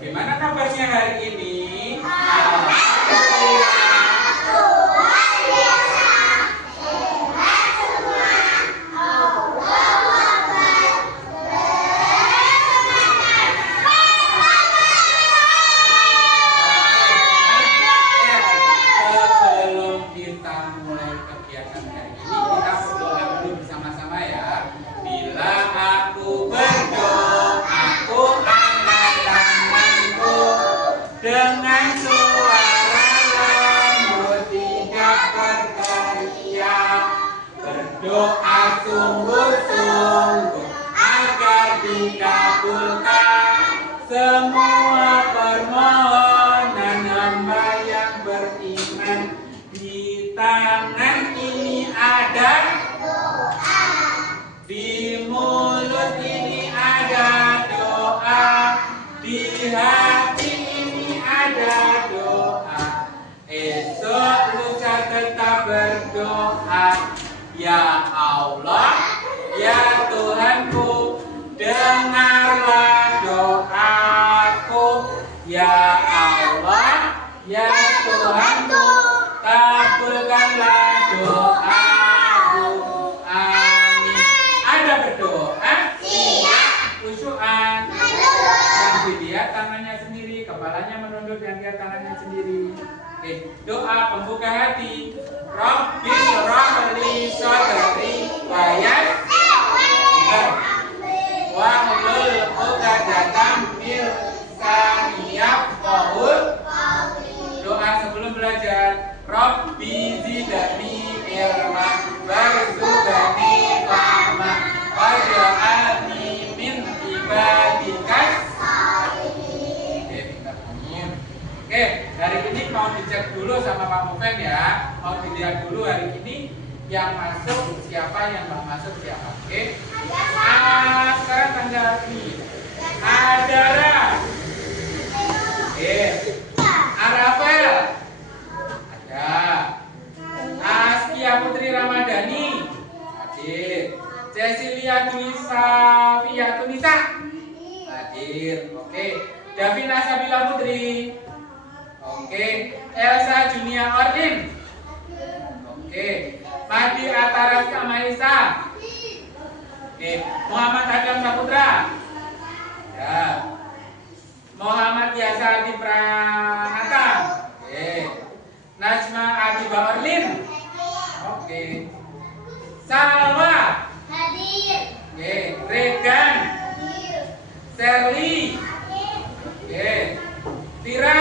Bagaimana kabarnya hari ini? Dengan suara lembut tidak berteriak, berdoa sungguh-sungguh agar dikabulkan semua permohonan hamba yang beriman. Di tangan ini ada doa, di mulut ini ada doa, di hati ada doa, esok lusa tetap berdoa. Ya Allah, ya Tuhanku, dengarlah doaku. Ya Allah, ya Tuhanku, kabulkanlah doaku. Amin. Ada berdoa? Iya. Khusyuan. Yang dilihat tangannya sendiri, kepalanya menunduk dan lihat tangannya sendiri. Oke, doa pembuka hati. Rabbi shrah li sadri wa yassir wa hlul 'uqdatam min lisani yafqahul qawli. Doa sebelum belajar. Rabbi zidni ilman warzuqni rahmah waj'alni min ibadikas. Oke, hari ini mau dicek dulu sama Pak Mufen ya. Mau dilihat dulu hari ini yang masuk siapa, yang nggak masuk siapa. Oke. Sekarang tanda ini. Adara. Oke. Arafel. Ada. Askia Putri Ramadhani. Hadir. Cecilia Tunisa Fiatunisa. Hadir. Oke. Davina Sabila Putri. Oke, Elsa Junia Ordin. Oke, Madi Ataras Kamaisa. Oke, Muhammad Adam Saputra. Ya. Muhammad Yasa Adi Pranata. Oke. Najma Adi Bamarlin. Oke. Salwa. Hadir. Oke, Regan. Hadir. Serly. Oke. Tira.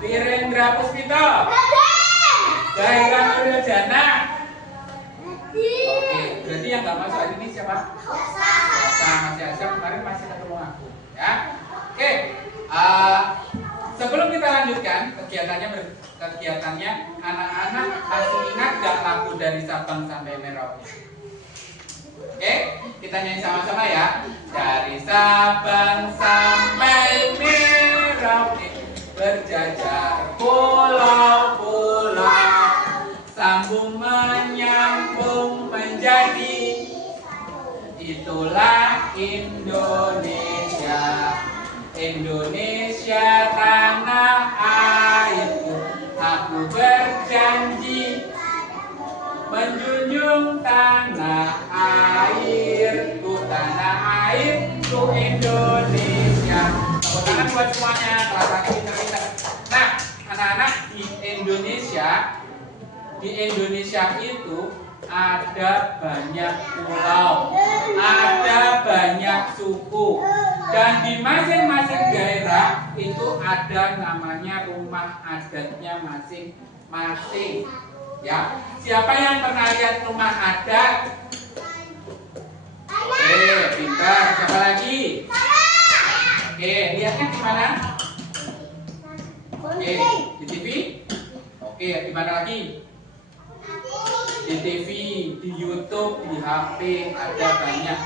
Virendra Puspito. Zahira Nuril Jana. Oke, berarti yang nggak masuk hari ini siapa? Masih Azam, kemarin masih ketemu aku, ya. Oke, sebelum kita lanjutkan kegiatannya, anak-anak masih ingat nggak lagu dari Sabang sampai Merauke? Oke, kita nyanyi sama-sama ya. Dari Sabang sampai Merauke, berjajar pulau-pulau, sambung menyambung menjadi, itulah Indonesia. Indonesia tanah airku, aku berjanji menjunjung tanah airku, tanah airku Indonesia. Tepuk tangan buat semuanya, terasa pintar-pintar. Nah, anak-anak, di Indonesia itu ada banyak pulau, ada banyak suku, dan di masing-masing daerah itu ada namanya rumah adatnya masing-masing. Ya, siapa yang pernah lihat rumah adat? Oke, pintar. Siapa lagi? Oke, lihatnya di mana? Oke, di TV? Oke, di mana lagi? Di TV, di YouTube, di HP, ada banyak.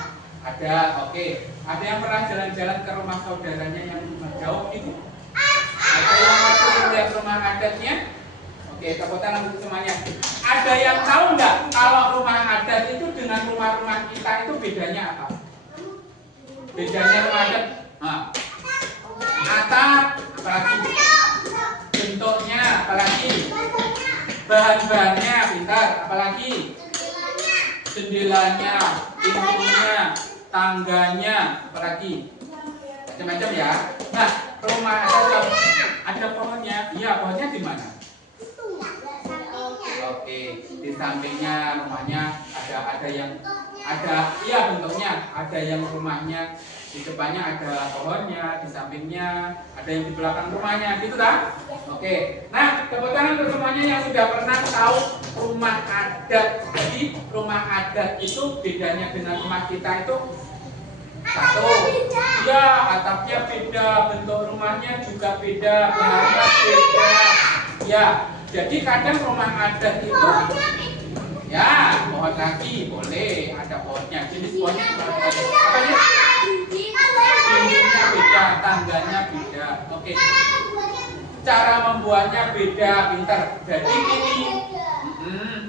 Ada, oke. Ada yang pernah jalan-jalan ke rumah saudaranya yang jauh gitu? Ada yang masuk lihat rumah adatnya? Oke, tepuk tangan untuk semuanya. Ada yang tahu nggak kalau rumah adat itu dengan rumah-rumah kita itu bedanya apa? Bedanya rumah adat? Nah, jendelanya, pintunya, tangganya, apalagi macam-macam ya. Nah, rumah ada pohonnya. Iya, pohonnya di mana? Oke, di sampingnya rumahnya ada yang iya bentuknya ada yang rumahnya di depannya ada pohonnya, di sampingnya ada yang di belakang rumahnya, gitu kan? Oke. Nah, tepuk tangan untuk semuanya yang sudah pernah tahu rumah adat. Jadi rumah adat itu bedanya dengan rumah kita itu satu, ya atapnya beda, bentuk rumahnya juga beda, bahannya beda. Ya, jadi kadang rumah adat itu ya pohon lagi boleh, ada pohonnya, jenis pohonnya apanya? Dindingnya beda, tangganya beda. Oke. Cara membuatnya beda, pinter. Jadi ini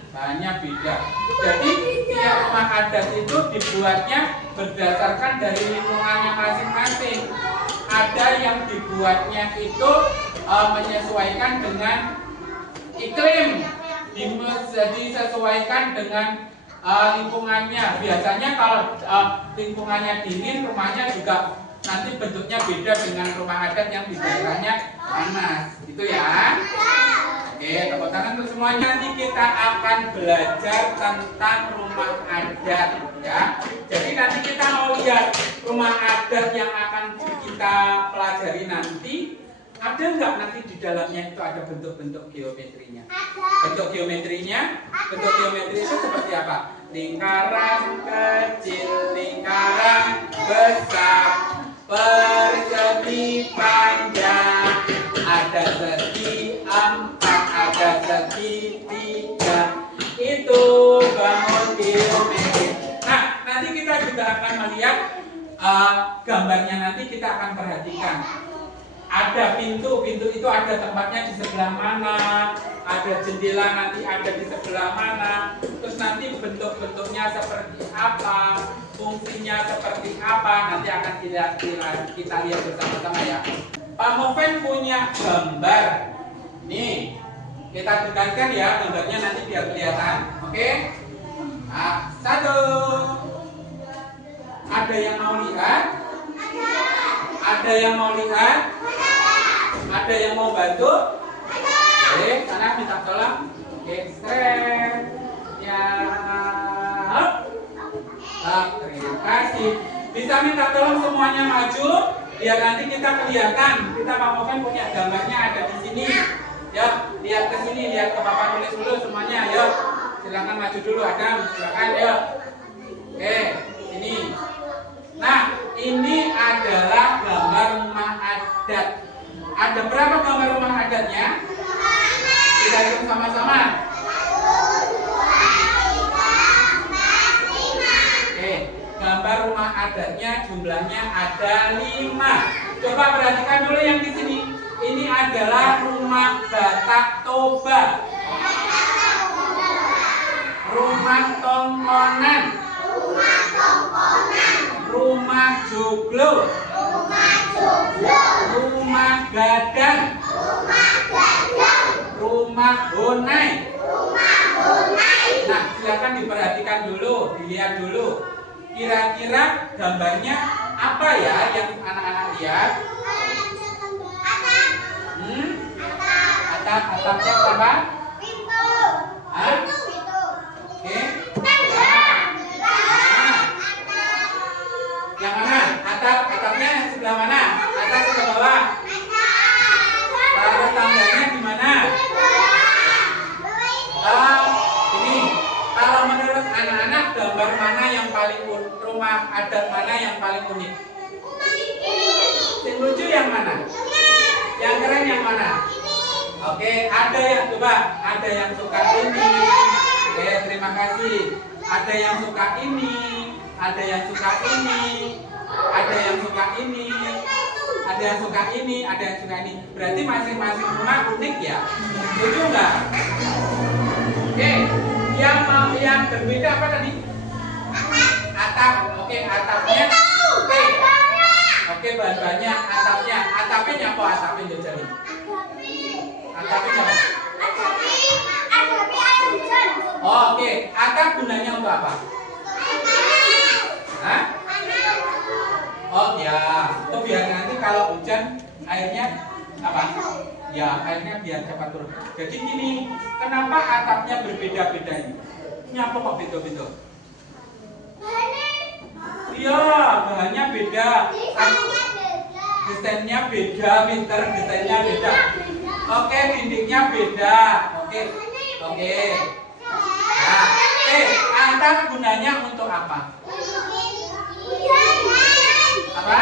bahannya beda. Jadi tiap rumah adat itu dibuatnya berdasarkan dari lingkungannya masing-masing. Ada yang dibuatnya itu menyesuaikan dengan iklim, jadi disesuaikan dengan lingkungannya. Biasanya kalau lingkungannya dingin, rumahnya juga nanti bentuknya beda dengan rumah adat yang di daerahnya panas, gitu ya. Oke, tepuk tangan untuk semuanya. Nanti kita akan belajar tentang rumah adat, ya. Jadi nanti kita mau lihat rumah adat yang akan kita pelajari nanti. Ada nggak nanti di dalamnya itu ada bentuk-bentuk geometrinya? Bentuk geometri itu seperti apa? Lingkaran kecil, lingkaran besar, persegi panjang, ada segi 4, ada segi 3. Itu bangun geometri. Nah, nanti kita juga akan melihat gambarnya. Nanti kita akan perhatikan. Ada pintu itu ada tempatnya di sebelah mana, ada jendela nanti ada di sebelah mana, terus nanti bentuk-bentuknya seperti apa, fungsinya seperti apa, nanti akan kita lihat bersama-sama ya. Pak Moven punya gambar, nih kita dekatkan ya gambarnya nanti biar kelihatan, oke? Nah, 1. Ada yang mau lihat? Ada yang mau lihat? Ada yang mau bantu? Oke, sana minta tolong. Oke, seret. Ya. Terima kasih. Bisa minta tolong semuanya maju biar nanti kita kelihatan. Kita Pak Moven punya gambarnya ada di sini. Ya, lihat ke sini, lihat ke papan tulis dulu semuanya. Yuk, silakan maju dulu Adam. Silakan, yuk. Oke, ini. Nah, ini adalah gambar rumah adat. Ada berapa gambar rumah adatnya? Kita hitung sama-sama. 1, 2, 3, 4, 5. Oke, gambar rumah adatnya jumlahnya ada 5. Coba perhatikan dulu yang di sini. Ini adalah rumah Batak Toba, rumah Tongkonan, rumah Joglo, rumah Gadang, rumah Honai. Nah, silakan diperhatikan dulu, dilihat dulu. Kira-kira gambarnya apa ya yang anak-anak lihat? Atapnya apa? Pintu. Hah? Pintu. Oke. Atap. Yang mana? Atapnya sebelah mana? Atas ke bawah. Kalau tangganya di mana? Ini. Kalau menurut anak-anak gambar mana yang paling rumah adat mana yang paling unik? Yang lucu yang mana? Yang keren yang mana? Oke, ada yang coba, ada yang suka ini. Oke, terima kasih. Ada yang suka ini, ada yang suka ini, ada yang suka ini, ada yang suka ini, ada yang suka ini. Berarti masing-masing rumah unik ya? Setuju nggak? Oke, yang berbeda apa tadi? Atap. Oke, atapnya. Oke, bahan-bahannya atapnya. Atapnya apa? Atapnya jajari. Atapnya apa? Atapnya ada hujan. Oh, oke. Atap gunanya untuk apa? Oh ya, itu biar nanti kalau hujan airnya apa? Ya, airnya biar cepat turun. Jadi gini, kenapa atapnya berbeda-beda ini? Ini apa kok beda-beda? Iya, bahannya beda. Desainnya beda, meter desainnya beda. Oke, dindingnya beda. Oke. Nah, atap gunanya untuk apa? Apa?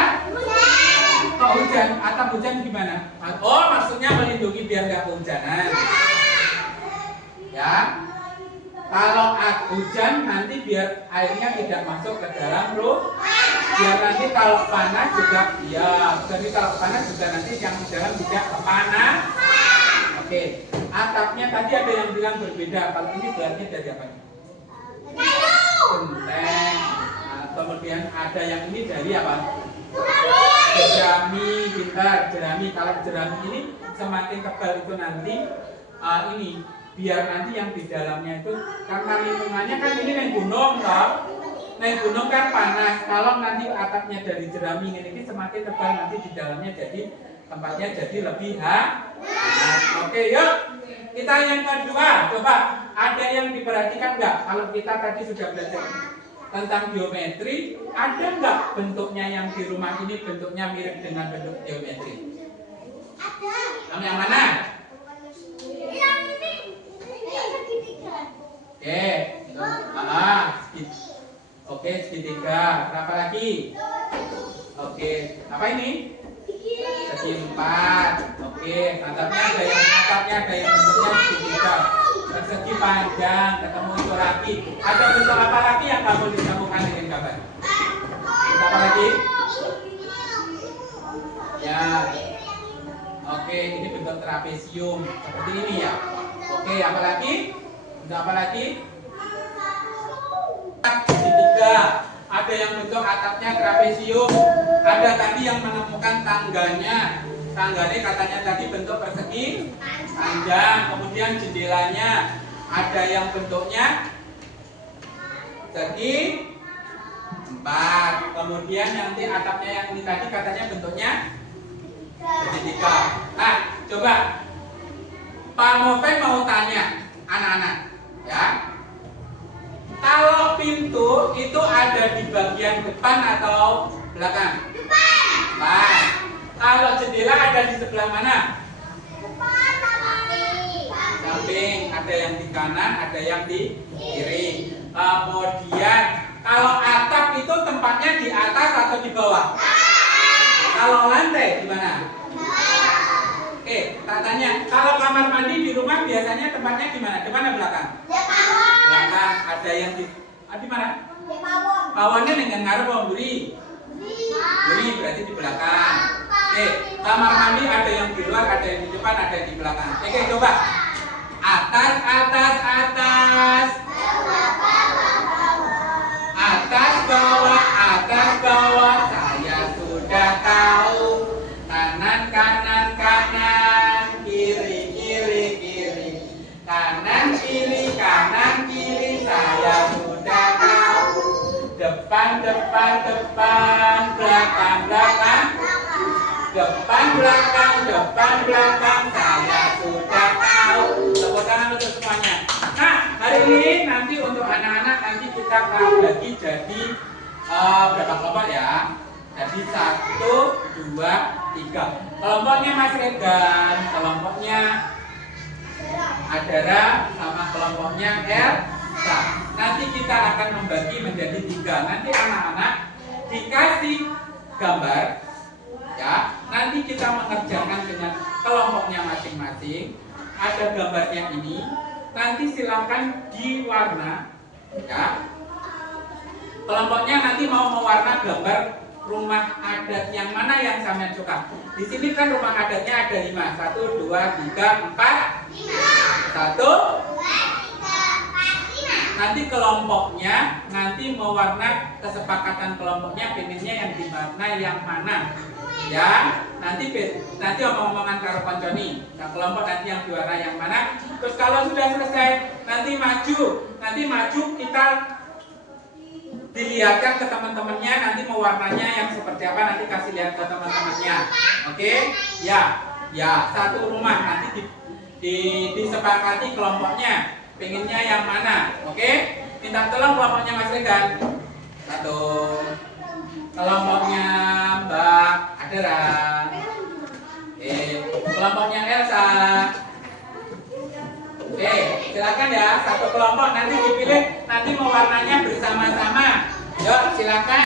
Kok hujan? Atap hujan gimana? Oh, maksudnya melindungi biar nggak kehujanan. Ya. Kalau hujan nanti biar airnya tidak masuk ke dalam rumah. Biar nanti kalau panas juga, ya. Jadi kalau panas juga nanti yang di dalam tidak panas. Oke. Atapnya tadi ada yang bilang berbeda. Kalau ini bahannya dari apa? Genteng. Nah, kemudian ada yang ini dari apa? Jerami, jerami. Kalau jerami ini semakin tebal itu nanti ini biar nanti yang di dalamnya itu karena lingkungannya kan ini naik gunung toh. Naik gunung kan panas. Kalau nanti atapnya dari jerami ini semakin tebal nanti di dalamnya jadi tempatnya jadi lebih hangat. Oke, yuk. Kita yang kedua, coba ada yang diperhatikan nggak? Kalau kita tadi sudah belajar tentang geometri, ada nggak bentuknya yang di rumah ini bentuknya mirip dengan bentuk geometri? Ada. Yang mana? Yang ini. Segitiga. Oke, segitiga. Berapa lagi? Oke, apa ini? Segi empat. Oke, atapnya ada yang bentuknya segitiga. Persegi panjang, ketemu itu lagi. Ada bentuk apa lagi yang kamu ditemukan dengan gambar? Bentuk apa lagi? Ya. Oke, ini bentuk trapesium seperti ini ya. Oke, apa lagi? Bentuk apa lagi? Segitiga. Ada yang bentuk atapnya trapesium. Ada tadi yang menemukan tangganya. Tangganya katanya tadi bentuk persegi panjang. Kemudian jendelanya ada yang bentuknya segi empat. Kemudian nanti atapnya yang ini tadi katanya bentuknya segitiga. Nah, coba Pak Moven mau tanya anak-anak, ya. Kalau pintu itu ada di bagian depan atau belakang? Depan. Kalau jendela ada di sebelah mana? Samping. Ada yang di kanan, ada yang di kiri. Kemudian kalau atap itu tempatnya di atas atau di bawah? Kalau lantai di mana? Oke, tak tanya. Kalau kamar mandi di rumah biasanya tempatnya di mana? Depan atau belakang? Belakang. Ada yang di mana? Pawonnya dengan ngarep wong buri. Buri berarti di belakang. Oke, kamar mandi ada yang di luar, ada yang di depan, ada yang di belakang. Oke, coba. Atas. Atas bawah. Saya sudah tahu. Kanan. Kiri. Kanan kiri. Saya sudah tahu. Depan. Belakang. Depan belakang. Saya sudah tahu. Tepuk tangan untuk semuanya. Nah, hari ini nanti untuk anak-anak nanti kita akan bagi jadi berapa kelompok ya? Jadi 1, 2, 3. Kelompoknya Mas Regan, kelompoknya Adara, sama kelompoknya Elsa. Nanti kita akan membagi menjadi 3. Nanti anak-anak dikasih gambar, ya. Nanti kita mengerjakan dengan kelompoknya masing-masing. Ada gambarnya ini. Nanti silakan diwarna, ya. Kelompoknya nanti mau mewarna gambar rumah adat yang mana yang sampean suka. Di sini kan rumah adatnya ada 5. 1, 2, 3, 4. 1, 2, 3, 4, 5. Nanti kelompoknya nanti mewarna kesepakatan kelompoknya pengennya yang diwarna yang mana. Ya, nanti omong-omongan karo konconi. Nah, kelompok nanti yang diwarna yang mana. Terus kalau sudah selesai nanti maju kita dilihatkan ke teman-temannya, nanti mewarnanya yang seperti apa nanti kasih lihat ke teman-temannya. Oke? Ya, satu rumah nanti disepakati kelompoknya. Pengennya yang mana? Oke? Minta tolong kelompoknya Mas Regan. Satu. Kelompoknya Mbak Adera. Kelompoknya Elsa. Oke, silakan ya, satu kelompok nanti dipilih, nanti mewarnanya bersama-sama. Yuk, silakan.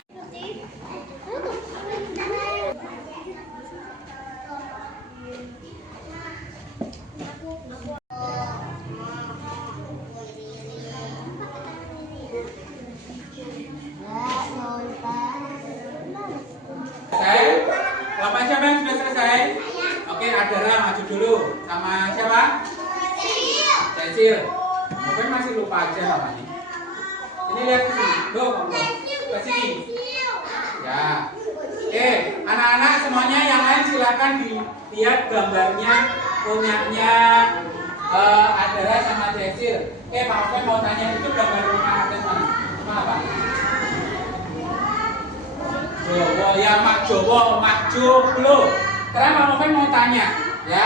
Selesai? Kelompok siapa yang sudah selesai? Oke, Adera maju dulu. Sama siapa? Cecil. Mungkin masih lupa aja namanya. Ini lihat ke sini. Loh, ke sini. Ya. Oke, anak-anak semuanya yang lain silakan dilihat gambarnya punyanya Adera sama Cecil. Oke, Pak Oke mau tanya itu gambar rumah Adera mana? Rumah apa? Jowo ya, Mak Jowo, Mak Joglo. Sekarang Pak Oke mau tanya, ya.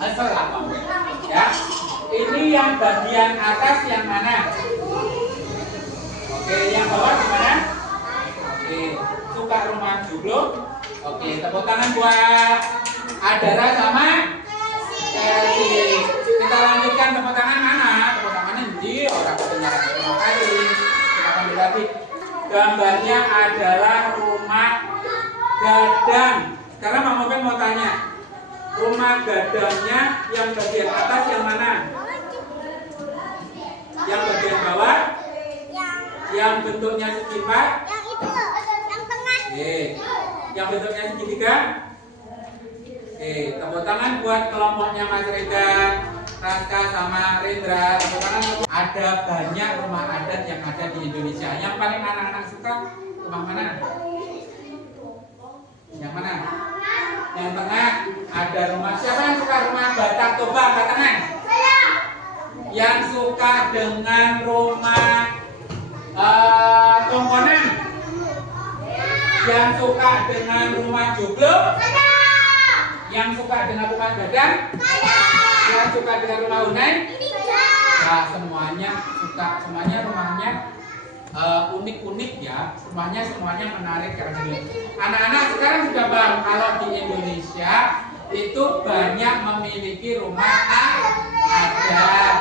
Asal apa? Ya. Ini yang bagian atas yang mana? Oke, yang bawah di mana? Oke, suka rumah Joglo. Oke, tepuk tangan buat Adara sama Chelsea. Kita lanjutkan tepuk tangan mana? Tepuk tangannya di orang kebenaran. Terima kasih. Kita ambil lagi. Gambarnya adalah rumah gadang. Sekarang Mama Pen mau tanya. Rumah gadangnya yang bagian atas yang mana? Yang bagian bawah? Yang bentuknya segi empat? Yang itu, yang tengah. Oke. Yang bentuknya segitiga? Oke. Tepuk tangan buat kelompoknya Mas Reda, Raska sama Rendra. Tepuk tangan. Ada banyak rumah adat yang ada di Indonesia. Yang paling anak-anak suka rumah mana? Yang mana? Yang tengah ada rumah. Siapa yang suka rumah Batak Toba? Angkat tangan. Yang suka dengan rumah Tongkonan? Yang suka dengan rumah Joglo? Yang suka dengan rumah Gadang? Yang suka dengan rumah Unai? Nah, semuanya suka, semuanya rumahnya unik-unik ya, semuanya menarik karena anak-anak sekarang sudah paham kalau di Indonesia itu banyak memiliki rumah adat,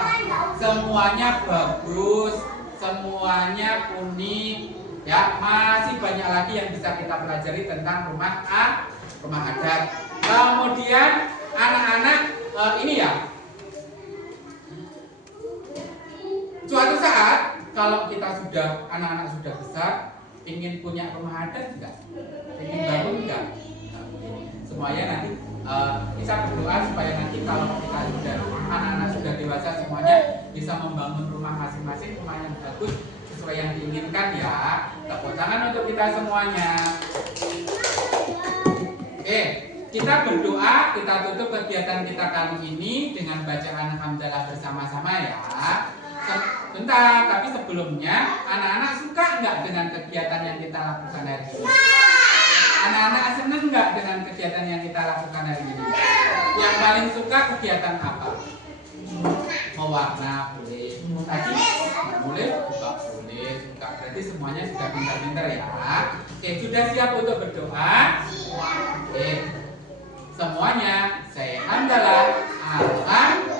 semuanya bagus, semuanya unik ya, masih banyak lagi yang bisa kita pelajari tentang rumah adat. Kemudian anak-anak ini ya, suatu saat kalau kita sudah, anak-anak sudah besar, ingin punya rumah adat enggak? Ingin bangun enggak? Semuanya nanti kita berdoa supaya nanti kalau kita sudah, anak-anak sudah dewasa semuanya bisa membangun rumah masing-masing, rumah yang bagus sesuai yang diinginkan ya. Tepuk tangan untuk kita semuanya. Oke, kita berdoa, kita tutup kegiatan kita kali ini dengan bacaan hamdalah bersama-sama ya. Bentar, tapi sebelumnya anak-anak suka nggak dengan kegiatan yang kita lakukan hari ini? Anak-anak senang nggak dengan kegiatan yang kita lakukan hari ini? Yang paling suka kegiatan apa? Mewarna boleh, tadi boleh, buka boleh, suka. Berarti semuanya sudah pintar-pintar ya. Oke, sudah siap untuk berdoa? Oke, semuanya saya hamdalah alhamdulillah.